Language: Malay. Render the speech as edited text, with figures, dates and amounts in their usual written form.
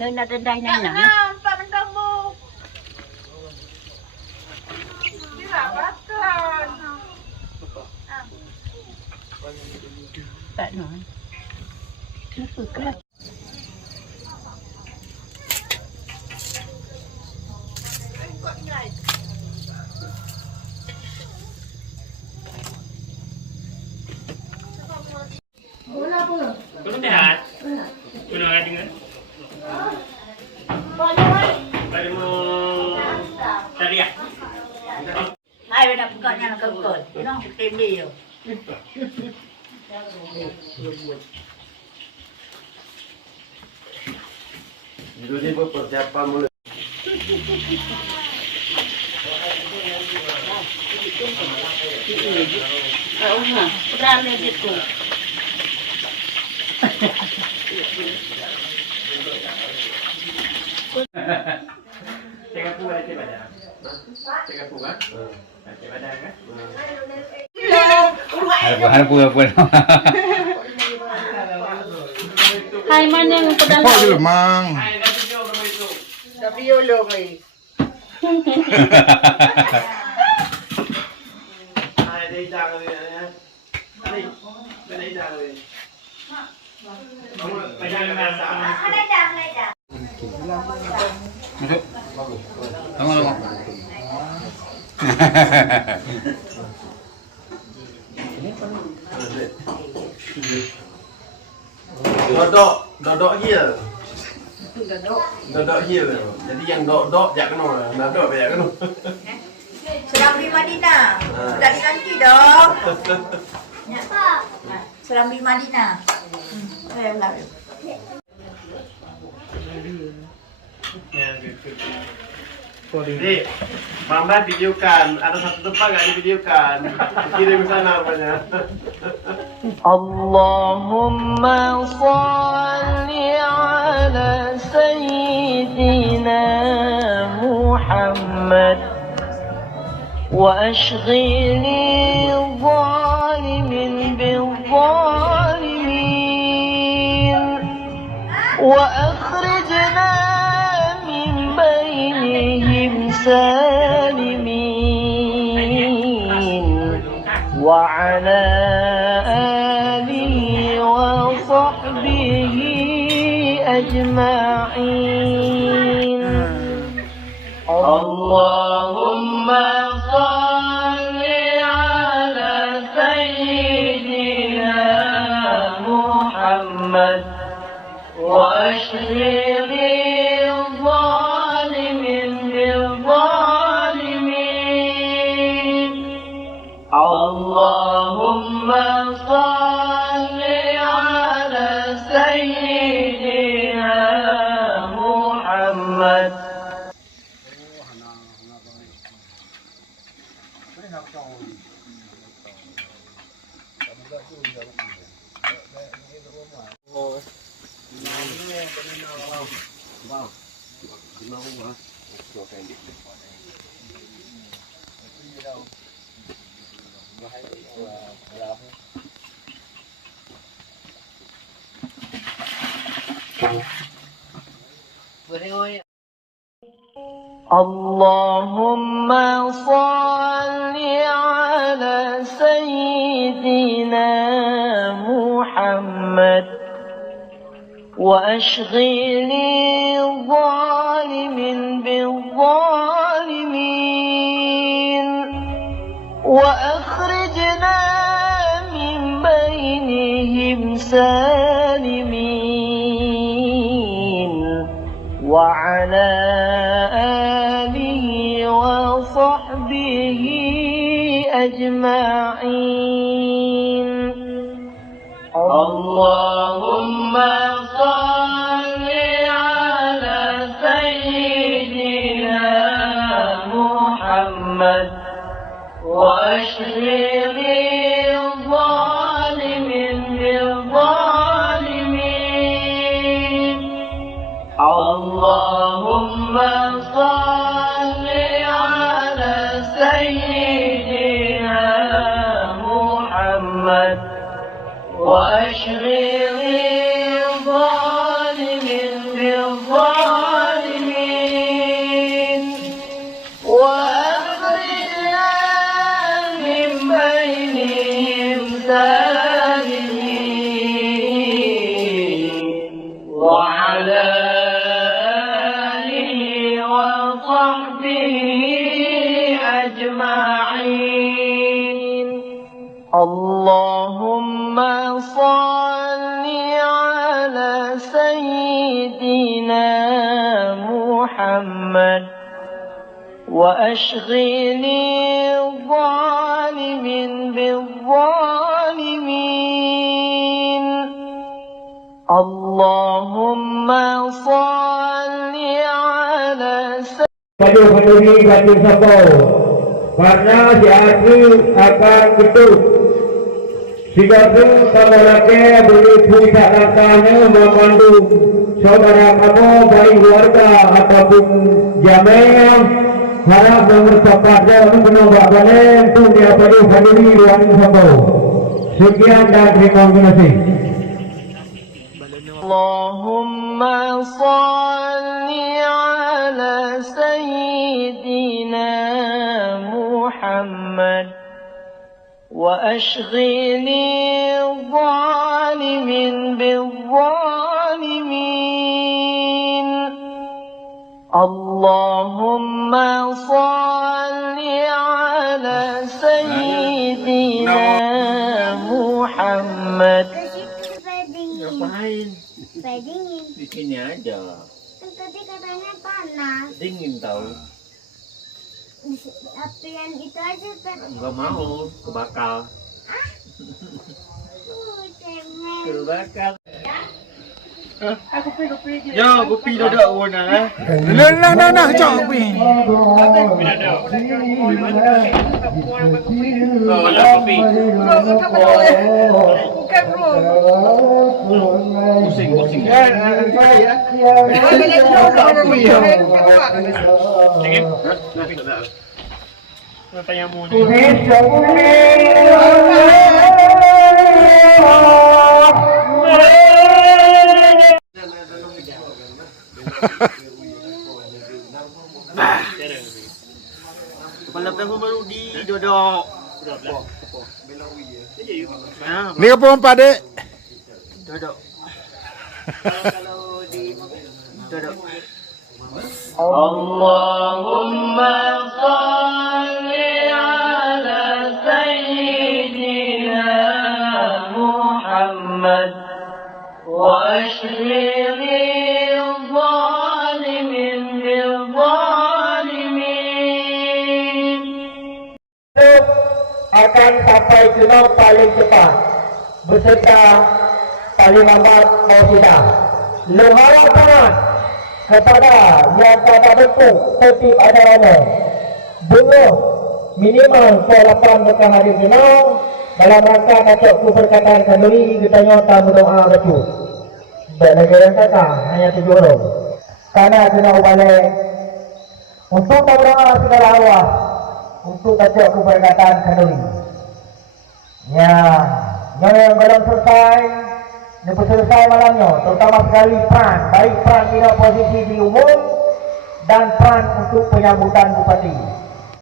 Nơi nào trên đây này nè. Pak mentomu. Tidak patah. Tại nói. Nó cực lắm. Belum sehat? Belum ada dengar? Baru mau cari ya? Hai bên đập con nhà nó cầm cởi. Nó không tìm gì rồi. Jadi persiapan mulai. Ông hả? Ra lên đi cùng. Cakap pun ada cik badan. Cakap pun kan? Cik badan kan? Apa? Hai mana yang pedang? Apa je lemang. Hai, dah tunjuk kamu itu. Tapi yolo mai. Hai, dah hijau ni. Ni, dah hijau ni. Kamu badan masak. Masuk. Tengok. Dodok here. Dodok here. Jadi yang dok jak kena, dodok jak kena. Serambi Madinah. Dah diganti dong. Serambi Madinah. Saya ulang. Jadi, Mama videokan. Ada satu tempat nggak divideokan. Kirim sana rupanya. اللهم صل على سيدنا محمد وأشغل الظالم بالظالمين وأخرجنا من بينهم سالمين وعلى وصحبه أجمعين اللهم صل على سيدنا محمد وأشهد الظالم بالظالمين اللهم صل على سيدنا محمد اللهم صل على سيدنا محمد وأشغل الظالم بالظالمين وأخرجنا من بينهم سالمين وعلى وصحبه أجمعين اللهم صل على سيدنا محمد وأشهد الظالم بالظالمين اللهم صل على سيدنا محمد وأشغل الظالم بالظالم السالمين وعلى آله وصحبه أجمعين. اللهم صل على سيدنا محمد وأشغل الظالم بالظالمين. اللهم صل على Pada pendiri Batu Sapau, karena si Asri akan betul. Sehingga itu kalau laki boleh punya langkahnya memandu saudara kamu dari keluarga ataupun jamaah harap mempersepatnya untuk menambahkan untuk dia pada pendiri Batu Sapau. Sekian dan terima kasih. اللهم صل على سيدنا محمد وأشغل الظالم بالظالمين. اللهم صل على سيدنا محمد. Ngapain? Supaya dingin. Di sini aja. Kan tadi katanya panas. Dingin tahu. Apian itu aja tadi. Enggak mau, kebakar. Cemen. Kebakar. Yo, kopi duduk warna Nah, cok kopi. Oh, ada kopi. Pusing. Tanya mu ni. Kepala pun baru di dodok. Ni apa empat dek? Dodok. Kalau di dodok. Allahumma salli ala sayyidina Muhammad wa ashghil zalimin bil zalimin. Akan sampai final paling cepat beserta paling lambat mau tidak. Lembaga tangan kepada yang kata bentuk tertib acaranya bunuh minimal 8 mereka hadir final dalam rangka kacau perkataan kandungi kita nyata berdoa betul. Dan negara yang kata hanya 7 orang. Karena kena ubalik untuk berdoa segala awal untuk kacau perkataan kandungi. Ya, yang belum selesai, lepas selesai malamnya, terutama sekali peran, baik peran di posisi di umum dan peran untuk penyambutan bupati.